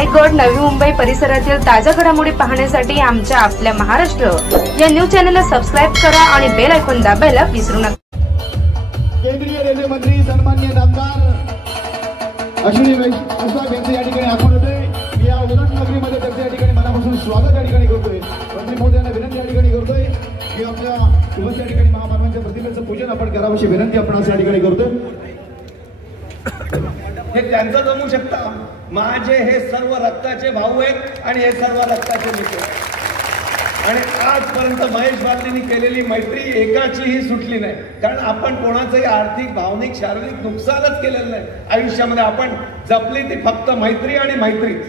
रायगड, नवी मुंबई परिसरातील ताज्या घडामोडी पाहण्यासाठी आमच्या आपल्या महाराष्ट्र या न्यूज चॅनलला सबस्क्राइब करा आणि बेल आयकॉन दाबायला विसरू नका। केंद्रीय रेल्वे मंत्री सन्माननीय नामदार अश्विनी वैष्णव यांचे या ठिकाणी आगमन होते। मी या उदयननगरीमध्ये त्यांचे या ठिकाणी मनापासून स्वागत या ठिकाणी करतोय। मंत्री महोदयांना विनंती या ठिकाणी करतोय की आपल्या उपस्थित या ठिकाणी महामानवांच्या प्रतिमेचं पूजन आपण करावं अशी विनंती आपण या ठिकाणी करतोय। हे त्यांचं जमू शकता। माझे हे सर्व रक्ताचे भाऊ आहेत आणि हे सर्व रक्ताचे मित्र आणि आजपर्यंत महेश बालदींनी केलेली मैत्री एकाचीही सुटली नाही। कारण आपण कोणाचंही आर्थिक, भावनिक, शारीरिक नुकसानच केलेलं नाही आयुष्यामध्ये। आपण जपली ती फक्त मैत्री आणि मैत्रीच।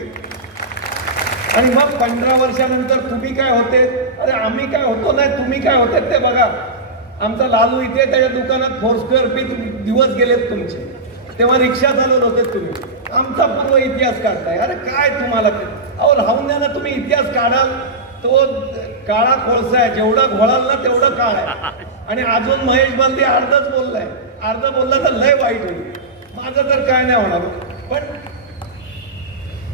आणि मग 15 वर्षानंतर तुम्ही काय होते, अरे आम्ही काय होतो नाही, तुम्ही काय होते ते बघा। आमचा लालू इथे त्याच्या दुकानात 4 स्क्वेअर फीट दिवस गेलेत तुमचे, तेव्हा रिक्षा चालवत होते तुम्ही। आमचा पूर्व इतिहास काढताय, अरे काय तुम्हाला अहो राहून द्या ना। तुम्ही इतिहास काढाल तो काळा कोळसा आहे, जेवढं घोळाल ना तेवढं काळ आहे। आणि अजून महेश बालदी अर्धच बोललाय, अर्ध बोलला तर लय वाईट होईल। माझं तर काय नाही होणार, पण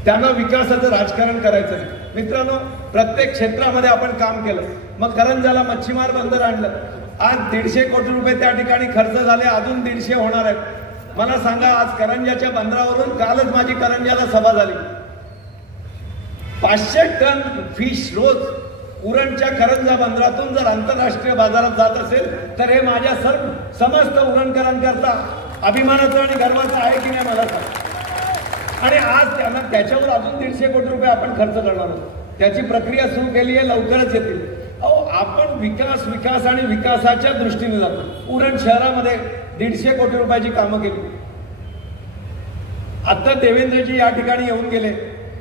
त्यांना विकासाचं राजकारण करायचं नाही। मित्रांनो, प्रत्येक क्षेत्रामध्ये आपण काम केलं। मग करंजाला मच्छीमार बंदर आणलं, आज 150 कोटी रुपये त्या ठिकाणी खर्च झाले, अजून 150 होणार आहेत। मला सांगा, आज करंजाच्या बंदरावरून कालच माझी करंजाला सभा झाली। 500 टन फिश रोज उरणच्या करंजा बंदरातून जर आंतरराष्ट्रीय बाजारात जात असेल तर हे माझ्या समस्त उरणकरांकरता अभिमानाचं आणि गर्वाचं आहे की नाही मला सांग। आणि आज त्यांना त्याच्यावर अजून 150 कोटी रुपये आपण खर्च करणार आहोत। त्याची प्रक्रिया सुरू केली आहे, लवकरच येतील। अहो आपण विकास आणि विकासाच्या दृष्टीने जातो। उरण शहरामध्ये 150 कोटी रुपयाची कामं केली। आता देवेंद्रजी या ठिकाणी येऊन गेले,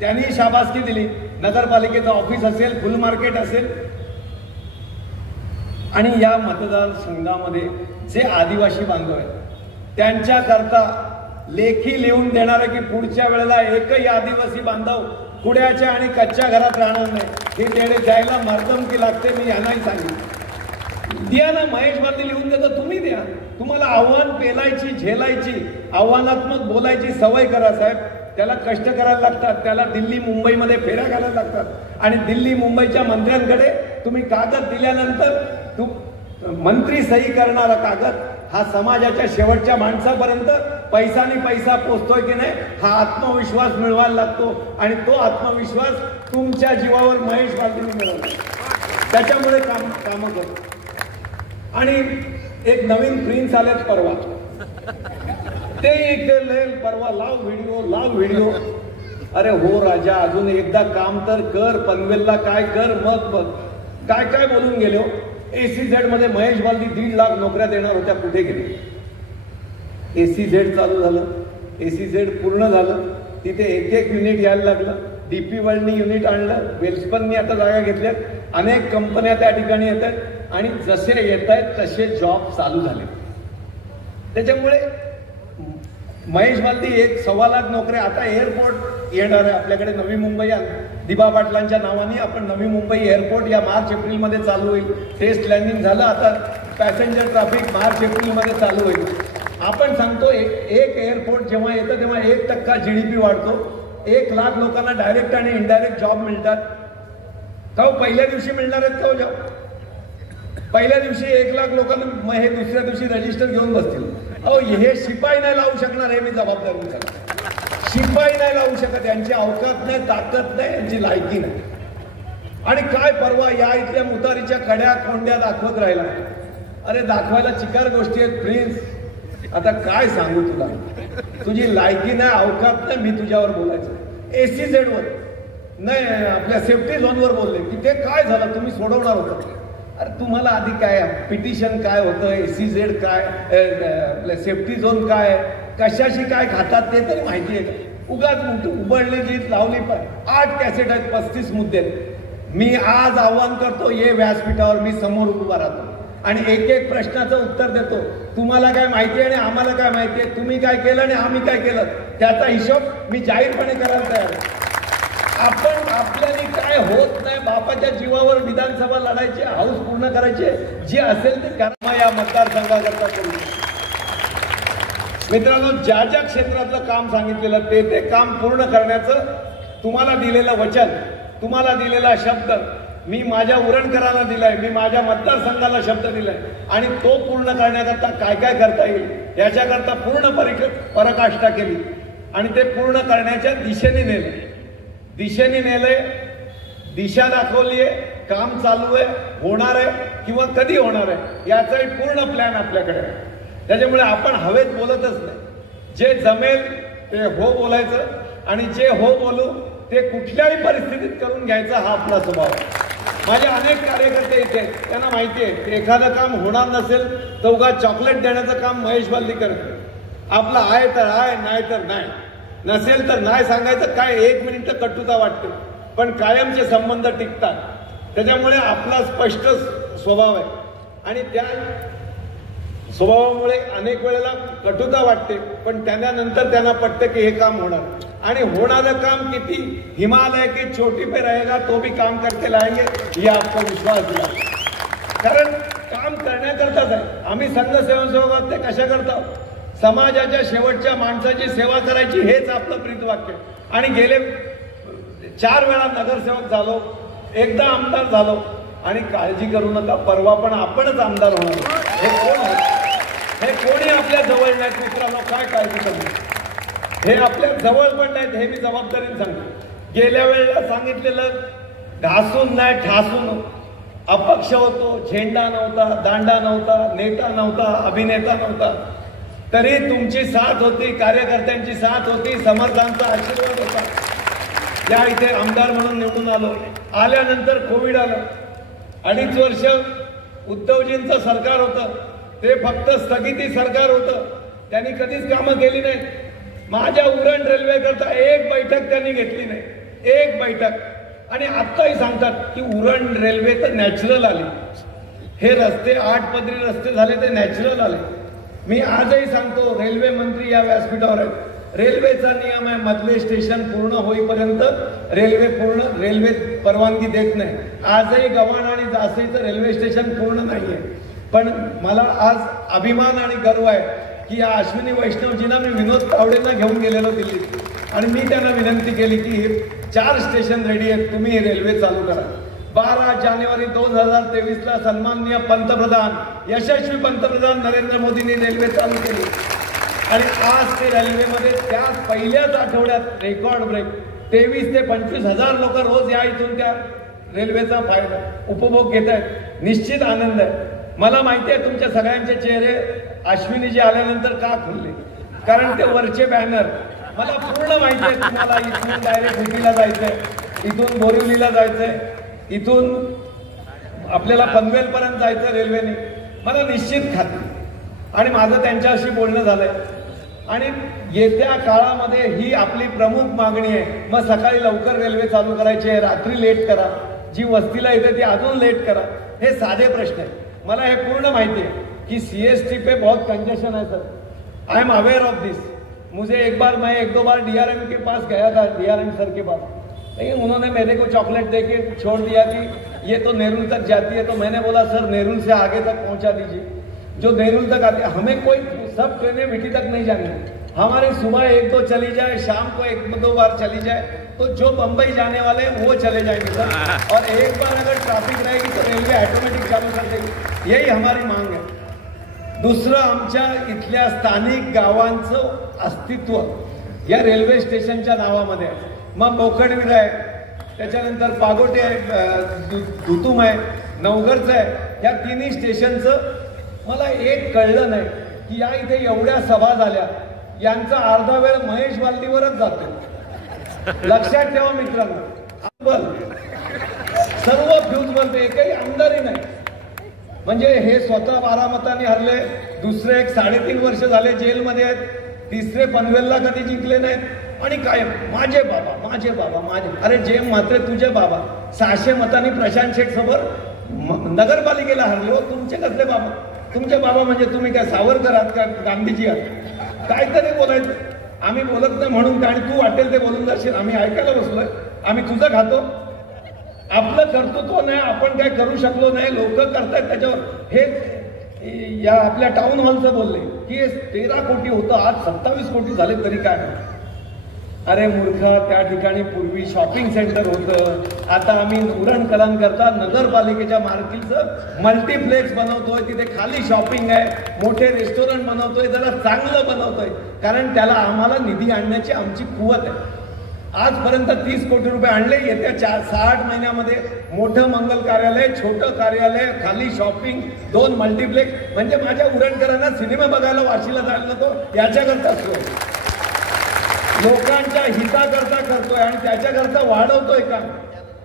त्यांनी शाबासकी दिली। नगरपालिकेचं ऑफिस असेल, फुल मार्केट असेल, आणि या मतदारसंघामध्ये जे आदिवासी बांधव आहेत त्यांच्याकरता लेखी लिहून देणार आहे की पुढच्या वेळेला एकही आदिवासी बांधव कुड्याच्या आणि कच्च्या घरात राहणार नाही। हे देणे द्यायला मर्दमकी लागते, मी यांनाही सांगितलं। द्या ना, महेश बालदी लिहून देतो, तुम्ही द्या। तुम्हाला आव्हान पेलायची, झेलायची, आव्हानात्मक बोलायची सवय करा साहेब। त्याला कष्ट करायला लागतात, त्याला दिल्ली मुंबईमध्ये फेऱ्या घालायला लागतात। आणि दिल्ली मुंबईच्या मंत्र्यांकडे तुम्ही कागद दिल्यानंतर मंत्री सही करणारा कागद हा समाजाच्या शेवटच्या माणसापर्यंत पैसानी पैसा पोचतोय की नाही हा आत्मविश्वास मिळवायला लागतो। आणि तो आत्मविश्वास तुमच्या जीवावर महेश बालदींनी मिळवला, त्याच्यामुळे काम करतो। आणि एक नवीन प्रिन्स आलेत परवा, ते इथे परवा लाव व्हिडिओ। अरे हो राजा, अजून एकदा काम तर कर, पनवेलला काय कर, मग बघ काय काय बोलून गेले हो। ACZ मध्ये महेश बालदी 1.5 लाख नोकऱ्या देणार होत्या, कुठे गेले? ACZ चालू झालं, ACZ पूर्ण झालं, तिथे एक युनिट यायला लागलं। DP वर्ल्डनी युनिट आणलं, वेल्सपननी आता जागा घेतल्या, अनेक कंपन्या त्या ठिकाणी येत आहेत आणि जसे येत आहेत तसे जॉब चालू झाले। त्याच्यामुळे महेश बालदी 1.25 लाख नोकऱ्या। आता एअरपोर्ट येणार आहे आपल्याकडे नवी मुंबई, दिबा पाटलांच्या नावाने आपण नवी मुंबई एअरपोर्ट या मार्च-एप्रिल मध्ये चालू होईल। टेस्ट लँडिंग झालं, आता पॅसेंजर ट्रॅफिक मार्च-एप्रिल मध्ये चालू होईल। आपण सांगतो एक एअरपोर्ट जेव्हा येतं तेव्हा 1% GDP वाढतो, 1 लाख लोकांना डायरेक्ट आणि इनडायरेक्ट जॉब मिळतात। का पहिल्या दिवशी मिळणार आहेत का जॉब? पहिल्या दिवशी 1 लाख लोकांना, मग हे दुसऱ्या दिवशी रजिस्टर घेऊन बसतील। अहो हे शिपाई नाही लावू शकणार, हे मी जबाबदारी करतो। शिपाई नाही लावू शकत, यांची अवकात नाही, ताकद नाही, यांची लायकी नाही। आणि काय परवा या इथल्या मुतारीच्या कड्या खोंड्या दाखवत राहिला। अरे दाखवायला चिकार गोष्टी आहेत प्रिन्स, आता काय सांगू तुला, तुझी लायकी नाही, अवकात नाही, मी तुझ्यावर बोलायचं। ACZ वर नाही, आपल्या सेफ्टी झोनवर बोलले की ते काय झालं, तुम्ही सोडवणार होता। अरे तुम्हाला आधी काय पिटिशन काय होतं, ACZ काय, आपल्या सेफ्टी झोन काय, कशाशी काय खातात ते तरी माहिती आहे का? उगाच उबडली जीत लावली, 8 कॅसेट आहेत, 35 मुद्दे आहेत। मी आज आव्हान करतो, ये व्यासपीठावर, मी समोर उभा राहतो आणि एक प्रश्नाचं उत्तर देतो। तुम्हाला काय माहिती आहे आणि आम्हाला काय माहिती आहे, तुम्ही काय केलं आणि आम्ही काय केलं, त्याचा हिशोब मी जाहीरपणे करायला तयार आहे। आपण आपल्याला काय होत नाही, बापाच्या जीवावर विधानसभा लढायची, हाऊस पूर्ण करायचे, जे असेल ते करा या मतदारसंघाकरता करू। मित्रांनो, ज्या ज्या क्षेत्रातलं काम सांगितलेलं ते काम पूर्ण करण्याचं तुम्हाला दिलेलं वचन, तुम्हाला दिलेला शब्द मी माझ्या उरणकरांना दिलाय, मी माझ्या मतदारसंघाला शब्द दिलाय आणि तो पूर्ण करण्याकरता काय काय करता येईल याच्याकरता पूर्ण पराकाष्ठा केली आणि ते पूर्ण करण्याच्या दिशेने नेलंय, दिशा दाखवलीये, काम चालू आहे, होणार आहे किंवा कधी होणार आहे याचाही पूर्ण प्लॅन आपल्याकडे आहे. त्याच्यामुळे आपण हवेत बोलतच नाही, जे जमेल ते हो बोलायचं आणि जे हो बोलू ते कुठल्याही परिस्थितीत करून घ्यायचा हा आपला स्वभाव आहे. माझे अनेक कार्यकर्ते इथे, त्यांना माहिती आहे एखादं काम होणार नसेल तर उगा चॉकलेट देण्याचं काम महेश बालदी करते. आपलं आहे तर आहे, नाही तर नाही, नसेल तर नाही सांगायचं. काय 1 मिनिट कटुता वाटते पण कायमचे संबंध टिकतात. त्याच्यामुळे आपला स्पष्ट स्वभाव आहे आणि त्या स्वभावामुळे अनेक वेळेला कटुता वाटते पण त्यानंतर त्यांना पटतं की हे काम होणार आणि होणारं काम किती हिमालय की चोटी पे रहेगा तो भी काम करके लाएंगे ये आपको विश्वास दिला. कारण काम करण्याकरताच आहे. आम्ही संघ स्वयंसेवक ते कशा करतो, समाजाच्या शेवटच्या माणसाची सेवा करायची हेच आपलं प्रीतवाक्य. आणि गेले 4 वेळा नगरसेवक झालो, एकदा आमदार झालो आणि काळजी करू नका परवा पण आपणच आमदार होणार. हे कोण आहे? हे कोणी आपल्या जवळ नाहीत मित्रांनो, काय काळजी करू. हे आपल्या जवळ पण नाहीत हे मी जबाबदारीने सांगतो. गेल्या वेळेला सांगितलेलं घासून नाही ठासून अपक्ष होतो, झेंडा नव्हता, दांडा नव्हता, नेता नव्हता, अभिनेता नव्हता, तरी तुमची साथ होती, कार्यकर्त्यांची साथ होती, समर्थांचा आशीर्वाद होता. या इथे आमदार म्हणून निवडून आलो. आल्यानंतर कोविड आलं. 2.5 वर्ष उद्धवजींचं सरकार होतं, ते फक्त स्थगिती सरकार होतं, त्यांनी कधीच कामं केली नाही. माझ्या उरण रेल्वे करता 1 बैठक त्यांनी घेतली नाही, 1 बैठक. आणि आत्ताही सांगतात की उरण रेल्वे तर नॅचरल आली, हे रस्ते 8 पदरी रस्ते झाले ते नॅचरल आले. मी आजही सांगतो, रेल्वे मंत्री या व्यासपीठावर आहेत, रेल्वेचा नियम आहे मधले स्टेशन पूर्ण होईपर्यंत रेल्वे परवानगी देत नाही. आजही गव्हाण आणि जासईचं रेल्वे स्टेशन पूर्ण नाहीये. पण मला आज अभिमान आणि गर्व आहे की या अश्विनी वैष्णवजींना मी विनोद तावडेंना घेऊन गेलेलो दिल्लीत आणि मी त्यांना विनंती केली की हे 4 स्टेशन रेडी आहेत, तुम्ही हे रेल्वे चालू करा. 12 जानेवारी 2023ला सन्माननीय पंतप्रधान, यशस्वी पंतप्रधान नरेंद्र मोदींनी रेल्वे चालू केली आणि आज ते रेल्वेमध्ये त्या पहिल्याच आठवड्यात रेकॉर्ड ब्रेक 23 ते 25 हजार लोक रोज या इथून त्या रेल्वेचा फायदा उपभोग घेत आहेत. निश्चित आनंद आहे. मला माहिती आहे तुमच्या सगळ्यांचे चेहरे अश्विनीजी आल्यानंतर का खुलले, कारण ते वरचे बॅनर मला पूर्ण माहिती आहे. तुम्हाला इथून डायरेक्ट हुपीला जायचंय, इथून बोरिवलीला जायचंय, इथून आपल्याला पनवेल पर्यंत जायचं रेल्वेने, मला निश्चित खात्री. आणि माझं त्यांच्याशी बोलणं झालंय आणि येत्या काळामध्ये ही आपली प्रमुख मागणी आहे. मग सकाळी लवकर रेल्वे चालू करायची आहे, रात्री लेट करा, जी वस्तीला येते ती अजून लेट करा. हे साधे प्रश्न आहे. मला हे पूर्ण माहिती है कि CST पे बहुत कंजेशन है sir. I am aware of this. मुझे मैं एक दो बार DRM के पास गया था, DRM सर के पास, लेकिन उन्होंने मेरे को चॉकलेट देके छोड़ दिया कि ये तो नेरुल तक जाती है. तो मैंने बोला सर नेरुल से आगे तक पहुंचा दीजिए, जो नेरुल तक आती है. हमें कोई सब ट्रेनें मिट्टी तक नहीं जानी, हमारी सुबह 1-2 चली जाए, शाम को 1-2 बार चली जाए, तो जो बंबई जाने वाले हैं वो चले जाएंगे सर. और एक बार अगर ट्रैफिक रहेगी तो रेलवे ऑटोमेटिक चालू कर देगी. यही हमारी मांग है. दुसरं आमच्या इथल्या स्थानिक गावांचं अस्तित्व या रेल्वे स्टेशनच्या नावामध्ये आहे. मग बोकडवीर आहे, त्याच्यानंतर पागोटे आहे, धुतुम आहे, नवघरचं आहे. या तिन्ही स्टेशनचं मला एक कळलं नाही की या इथे एवढ्या सभा झाल्या, यांचा अर्धा वेळ महेश बालदीवरच जातो. लक्षात ठेवा मित्रांनो, सर्व फ्यूज बनते, एकही आमदारी नाही. म्हणजे हे स्वतः 12 मतांनी हरले, दुसरे 3.5 वर्ष झाले जेलमध्ये आहेत, तिसरे पनवेलला कधी जिंकले नाहीत आणि काय माझे बाबा माझे बाबा माझे. अरे जे मात्र तुझे बाबा 600 मतांनी प्रशांत शेठ सोबत नगरपालिकेला हरले हो. तुमचे कसले बाबा? तुमचे बाबा म्हणजे तुम्ही काय सावरकर आहात का गांधीजी आहात? काहीतरी बोलायचं. आम्ही बोलत नाही म्हणून काय तू वाटेल ते बोलून जाशील. आम्ही ऐकायला बसलोय, आम्ही तुझं खातो. आपलं कर्तृत्व नाही, आपण काय करू शकलो नाही, लोक करतायत त्याच्यावर. हे या आपल्या टाउन हॉलचं बोलले की 13 कोटी होतं, आज 27 कोटी झाले तरी काय. अरे मूर्खा, त्या ठिकाणी पूर्वी शॉपिंग सेंटर होतं, आता आम्ही उरणकरांकरता नगरपालिकेच्या मार्केटचं मल्टीप्लेक्स बनवतोय, तिथे खाली शॉपिंग आहे, मोठे रेस्टॉरंट बनवतोय, जरा चांगलं बनवतोय, कारण त्याला आम्हाला निधी आणण्याची आमची कुवत आहे. आजपर्यंत 30 कोटी रुपये आणले. येत्या 6-8 महिन्यामध्ये मोठं मंगल कार्यालय, छोटं कार्यालय, खाली शॉपिंग, 2 मल्टीप्लेक्स, म्हणजे माझ्या उरणकरांना सिनेमा बघायला वाशीला जायला नको याच्याकरता असतो, लोकांच्या हिताकरता करतोय आणि त्याच्याकरता वाढवतोय काम.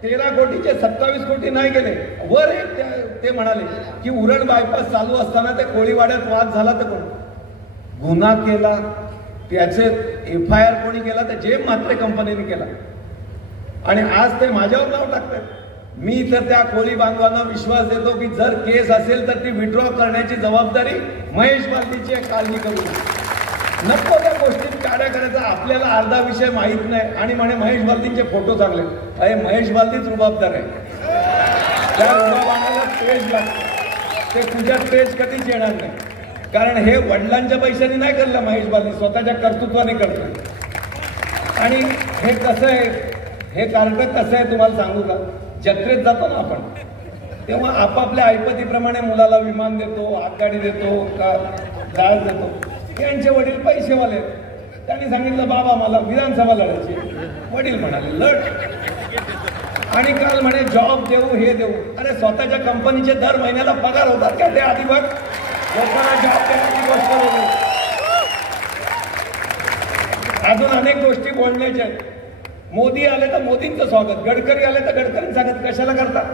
13 कोटीचे 27 कोटी नाही गेले वर. ते म्हणाले की उरण बायपास चालू असताना ते कोळीवाड्यात वाद झाला तर कोण गुन्हा केला, त्याचे FIR कोणी केला, तर जेम म्हात्रे कंपनीने केला आणि आज ते माझ्यावर नाव टाकतात. मी तर त्या कोळी बांधवांना विश्वास देतो की जर केस असेल तर ती विड्रॉ करण्याची जबाबदारी महेश बालदीची आहे, काळजी करू नको त्या गोष्टीत कार्य करायचा. आपल्याला अर्धा विषय माहीत नाही आणि म्हणे महेश बालदींचे फोटो चांगले. अरे महेश बालदीच रुबाबदार आहे, त्या रुबाबाला स्टेज लागते, ते तुझ्या स्टेज कधीच येणार नाही, कारण हे वडिलांच्या पैशाने नाही करलं, महेश बालदी स्वतःच्या कर्तृत्वाने करतो. आणि हे कसं आहे, हे कार्य कसं आहे तुम्हाला सांगू का, जत्रेत जातो ना आपण तेव्हा आपापल्या ऐपतीप्रमाणे मुलाला विमान देतो, आगगाडी देतो, का डाळ देतो. यांचे वडील पैसेवाले, त्यांनी सांगितलं बाबा मला विधानसभा लढायची, वडील म्हणाले लढ. आणि काल म्हणे जॉब देऊ, हे देऊ. अरे स्वतःच्या कंपनीचे दर महिन्याला पगार होतात का ते आधी बघ, लोकांना जॉब देण्याची गोष्ट वेगळी. अजून अनेक गोष्टी बोलण्याच्या आहेत. मोदी आले तर मोदींचं स्वागत, गडकरी आले तर गडकरींचं स्वागत कशाला करतात?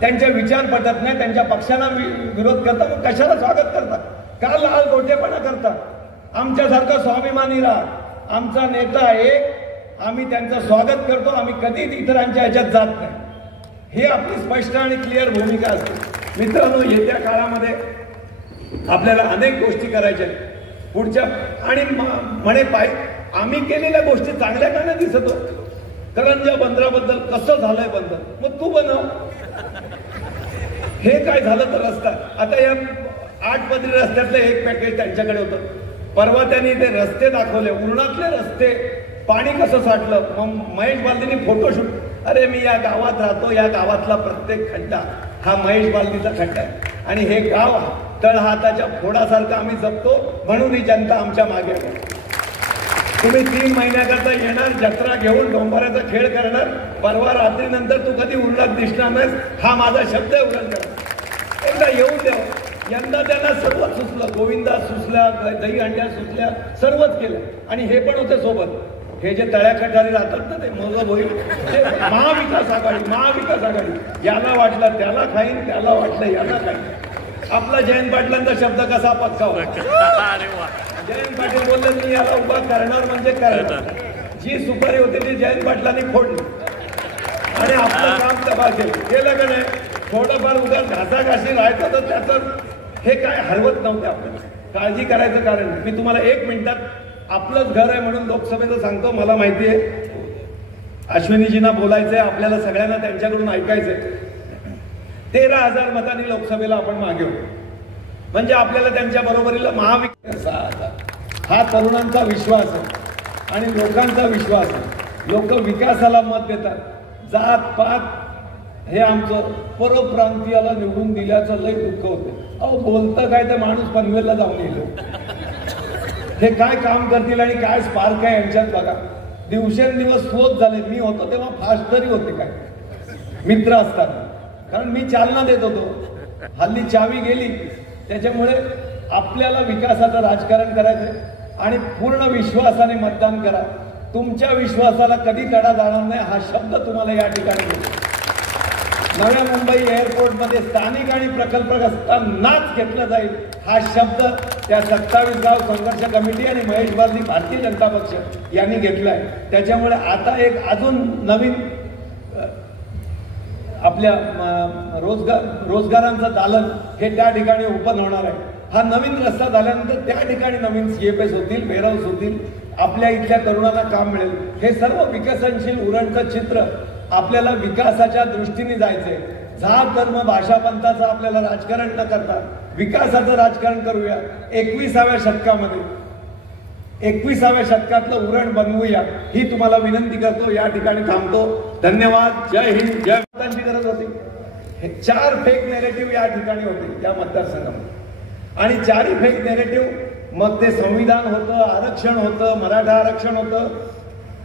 त्यांचे विचार पटत नाही, त्यांच्या पक्षाला विरोध करतात, मग कशाला स्वागत करतात? का लाल गोटेपणा करतात? आमच्यासारखा स्वाभिमानी राहा, आमचा नेता एक, आम्ही त्यांचं स्वागत करतो, आम्ही कधीच इतरांच्या ह्याच्यात जात नाही. ही आपली स्पष्ट आणि क्लिअर भूमिका असते. मित्रांनो, येत्या काळामध्ये आपल्याला अनेक गोष्टी करायच्या पुढच्या. आणि म्हणे आम्ही केलेल्या गोष्टी चांगल्या का नाही दिसतो? करंजा बंदराबद्दल कसं झालंय बंदर, मग तू बनव. हे काय झालं तर रस्ता, आता या 8 पदरी रस्त्यातलं एक पॅकेज त्यांच्याकडे होतं. परवा त्यांनी ते रस्ते दाखवले, उरणातले रस्ते, पाणी कसं साठलं. मग महेश बालदींनी फोटोशूट. अरे मी या गावात राहतो, या गावातला प्रत्येक खड्डा हा महेश बालदीचा खड्डा आहे आणि हे गाव तळहाताच्या फोडासारखं आम्ही जपतो, म्हणून ही जनता आमच्या मागे आहे. तुम्ही 3 महिन्याकरता येणार, जत्रा घेऊन डोंबाऱ्याचा खेळ करणार, परवा रात्रीनंतर तू कधी उरणात दिसणार नाहीस, हा माझा शब्द आहे. उरण करा, एकदा येऊन द्यावं. यंदा त्यांना सर्वच सुचलं, गोविंदा सुचल्या, दही अंड्या सुचल्या, सर्वच केलं. आणि हे पण होते सोबत, हे जे तळ्याखंडारी राहतात ना, ते मग होईल ते महाविकास आघाडी, महाविकास आघाडी. याला वाटलं त्याला खाईन, त्याला वाटलं याला खाईन. आपला जयंत पाटलांचा शब्द कसा पक्का होता. जयंत पाटील बोलले मी याला उभा करणार म्हणजे करणार. जी सुपारी होती ती जयंत पाटलांनी फोडली आणि आपलं काम तबा केलं का नाही. थोडंफार उगाच घासाघाशी राहायचं तर त्याचं हे काय हरवत नव्हते. आपल्याला काळजी करायचं कारण मी तुम्हाला 1 मिनिटात, आपलंच घर आहे म्हणून लोकसभेचं सांगतो. मला माहिती आहे अश्विनीजींना बोलायचंय, आपल्याला सगळ्यांना त्यांच्याकडून ऐकायचंय. 13,000 मतांनी लोकसभेला आपण मागे होतो, म्हणजे आपल्याला त्यांच्या बरोबरीला महाविकास हा तरुणांचा विश्वास आहे आणि लोकांचा विश्वास आहे. लोक विकासाला मत देतात. जात पात हे आमचं परप्रांतीयाला निवडून दिल्याचं लय दुःख होतं. अहो बोलतं काय तर माणूस पनवेलला जाऊन येईल. हे काय काम करतील आणि काय स्पार्क आहे यांच्यात बघा. दिवसेंदिवस स्वत झाले. मी होतो तेव्हा फास्ट तरी होते काय मित्र असताना, कारण मी चालना देत होतो. हल्ली चावी गेली. त्याच्यामुळे आपल्याला विकासाचं राजकारण करायचं आणि पूर्ण विश्वासाने मतदान करा. तुमच्या विश्वासाला कधी तडा जाणार नाही हा शब्द तुम्हाला या ठिकाणी देतो. नव्या मुंबई एअरपोर्टमध्ये स्थानिक आणि प्रकल्पग्रस्त नाच घेतला जाईल हा शब्द त्या 27 गाव संघर्ष कमिटी आणि महेश बालदी भारतीय जनता पक्ष यांनी घेतलाय. त्याच्यामुळे आता एक अजून नवीन आपल्या रोजगारांचं दालन हे त्या ठिकाणी ओपन होणार आहे. हा नवीन रस्ता झाल्यानंतर त्या ठिकाणी नवीन CFS होतील, वेअरहाऊस होतील, आपल्या इथल्या तरुणांना काम मिळेल. हे सर्व विकसनशील उरणचं चित्र. आपल्याला विकासाच्या दृष्टीने जायचंय. जात धर्म भाषा पंथाचं आपल्याला राजकारण न करता विकासाचं राजकारण करूया. 21व्या शतकामध्ये 21व्या शतकातलं उरण बनवूया ही तुम्हाला विनंती करतो. या ठिकाणी थांबतो. धन्यवाद. जय हिंद. जय मतांची गरज होती. हे 4 फेक नेरेटिव्ह या ठिकाणी होते या मतदारसंघामध्ये आणि 4ही फेक नेरेटिव्ह मग ते संविधान होतं, आरक्षण होतं, मराठा आरक्षण होतं,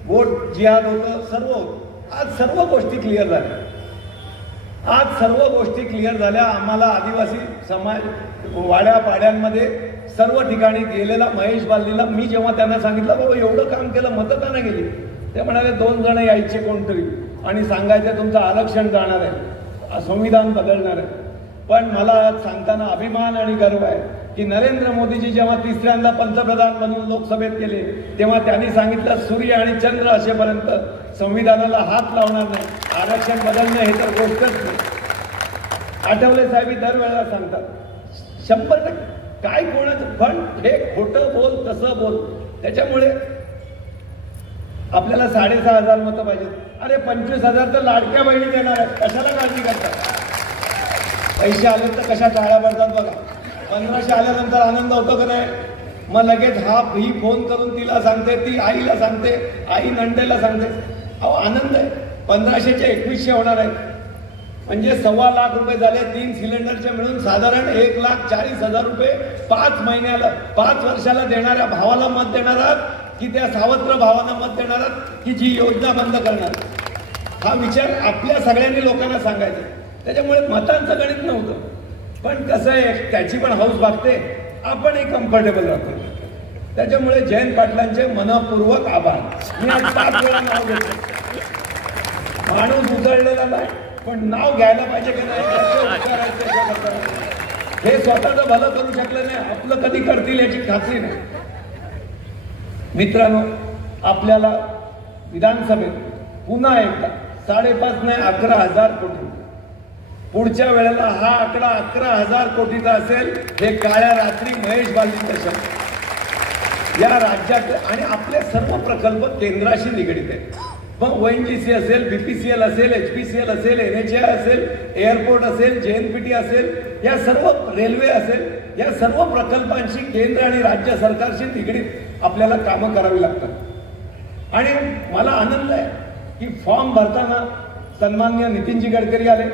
वोट जिहाद होतं, सर्व होतं. आज सर्व गोष्टी क्लिअर झाल्या. आम्हाला आदिवासी समाज वाड्या पाड्यांमध्ये सर्व ठिकाणी गेलेला महेश बालदीला मी जेव्हा त्यांना सांगितलं बाबा एवढं काम केलं मतं का नाही गेली, ते म्हणाले 2 जण यायचे कोणतरी आणि सांगायचं तुमचं आरक्षण जाणार आहे, संविधान बदलणार आहे. पण मला सांगताना अभिमान आणि गर्व आहे की नरेंद्र मोदीजी जेव्हा 3ऱ्यांदा पंतप्रधान म्हणून लोकसभेत गेले तेव्हा त्यांनी सांगितलं सूर्य आणि चंद्र असेपर्यंत संविधानाला हात लावणार नाही, आरक्षण बदलणं हे तर गोष्टच नाही. आठवले साहेब दरवेळेला सांगतात 100% काय कोणाचं पण हे खोटं बोल कसं बोल. त्याच्यामुळे आपल्याला 6,500 मतं पाहिजेत. अरे 25,000 तर लाडक्या बहिणी देणार आहेत, कशाला काळजी करतात. पैसे आले तर कशा टाळ्या पडतात बघा. 1500 आल्यानंतर आनंद होतो का नाही. मग लगेच ही फोन करून तिला सांगते, ती आईला सांगते, आई नंदेला सांगते. अहो आनंद आहे. 1500चे 2100 होणार आहेत म्हणजे 1.25 लाख रुपये झाले. 3 सिलेंडरचे मिळून साधारण 1,40,000 रुपये 5 महिन्याला 5 वर्षाला देणाऱ्या भावाला मत देणार की त्या सावत्र भावांना मत देणार की जी योजना बंद करणार. हा विचार आपल्या सगळ्यांनी लोकांना सांगायचा. त्याच्यामुळे मतांचं गणित नव्हतं. पण कसं आहे त्याची पण हौस भागते, आपणही कम्फर्टेबल राहतो. त्याच्यामुळे जयंत पाटलांचे मनपूर्वक आभार. मी आज 5 वेळा नाव घेतो. माणूस उजळलेला नाही पण नाव घ्यायला पाहिजे की नाही हे स्वतःचं भलं करू शकलं नाही, आपलं कधी करतील याची खात्री नाही. मित्रांनो आपल्याला विधानसभेत पुन्हा एकदा 5.5 नाही 11,000 कोटी. पुढच्या वेळेला हा आकडा 11,000 कोटीचा असेल. हे काळ्या रात्री महेश बालदींचा शब्द. या राज्यात आणि आपले सर्व प्रकल्प केंद्राशी निगडित आहेत. मग ONGC असेल, BPCL असेल, HPCL असेल, NHAI असेल, एअरपोर्ट असेल, JNPT असेल, या सर्व रेल्वे असेल, या सर्व प्रकल्पांशी केंद्र आणि राज्य सरकारशी निगडित आपल्याला कामं करावी लागतात. आणि मला आनंद आहे की फॉर्म भरताना सन्माननीय नितीनजी गडकरी आले,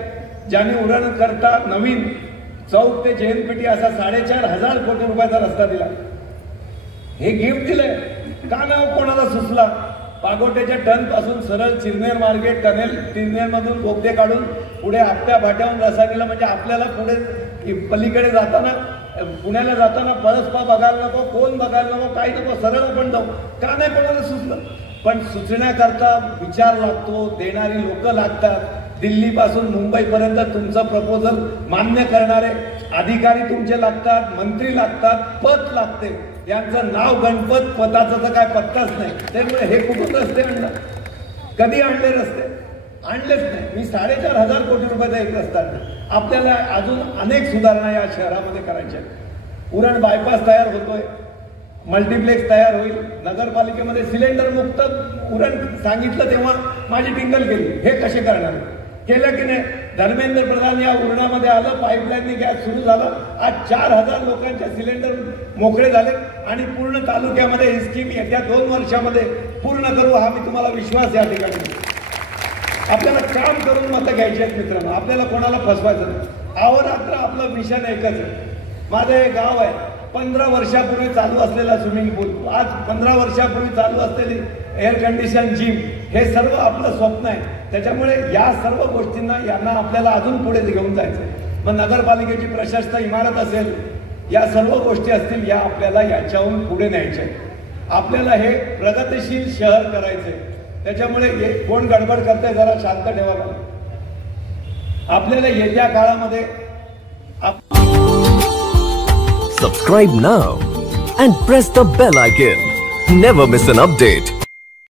ज्यांनी उरण करता नवीन चौक ते JNPT असा 4,500 कोटी रुपयाचा रस्ता दिला. हे गिफ्ट दिलंय का नाव कोणाला सुचला. पागोट्याच्या टन पासून सरळ चिरनेर मार्केट टनेल चिरनेर मधून बोगदे काढून पुढे आपल्या भाट्याहून रसानीला म्हणजे आपल्याला पुढे पलीकडे जाताना पुण्याला जाताना परस्पर बघायला नको, कोण बघायला नको, काही नको, सरळ आपण जाऊ. का नाही कोणाला सुचलं. पण सुचण्याकरता विचार लागतो, देणारी लोक लागतात. दिल्लीपासून मुंबईपर्यंत तुमचं प्रपोजल मान्य करणारे अधिकारी तुमचे लागतात, मंत्री लागतात, पद लागते. यांचं नाव गणपत, पदाचा तर काय पत्ताच नाही. त्यामुळे हे कुठून रस्ते आणणार. कधी आणले रस्ते आणलेच नाही. मी 4,500 कोटी रुपयाचा एक रस्ता आणला. आपल्याला अजून अनेक सुधारणा या शहरामध्ये करायच्या. उरण बायपास तयार होतोय, मल्टिप्लेक्स तयार होईल. नगरपालिकेमध्ये सिलेंडर मुक्त उरण सांगितलं तेव्हा माझी टिंगल केली. हे कसे करणार. केलं की नाही. धर्मेंद्र प्रधान या उरणामध्ये आलं, पाईपलाईनने गॅस सुरू झाला. आज 4,000 लोकांचे सिलेंडर मोकळे झाले आणि पूर्ण तालुक्यामध्ये ही स्कीम येत्या 2 वर्षामध्ये पूर्ण करू हा मी तुम्हाला विश्वास या ठिकाणी. आपल्याला काम करून मतं घ्यायची आहेत मित्रांनो. आपल्याला कोणाला फसवायचं नाही. अहोरात्र आपलं मिशन एकच आहे. माझं हे गाव आहे. 15 वर्षापूर्वी चालू असलेला स्विमिंग पूल, आज 15 वर्षापूर्वी चालू असलेली एअर कंडिशन जिम, हे सर्व आपलं स्वप्न आहे. त्याच्यामुळे या सर्व गोष्टींना यांना आपल्याला अजून पुढे घेऊन जायचं. मग नगरपालिकेची प्रशस्त इमारत असेल, या सर्व गोष्टी असतील, या आपल्याला याच्याहून पुढे न्यायचे. आपल्याला हे प्रगतिशील शहर करायचे. त्याच्यामुळे कोण गडबड करते जरा शांत ठेवायला. आपल्याला येत्या काळामध्ये Subscribe now and press the bell icon. Never miss an update.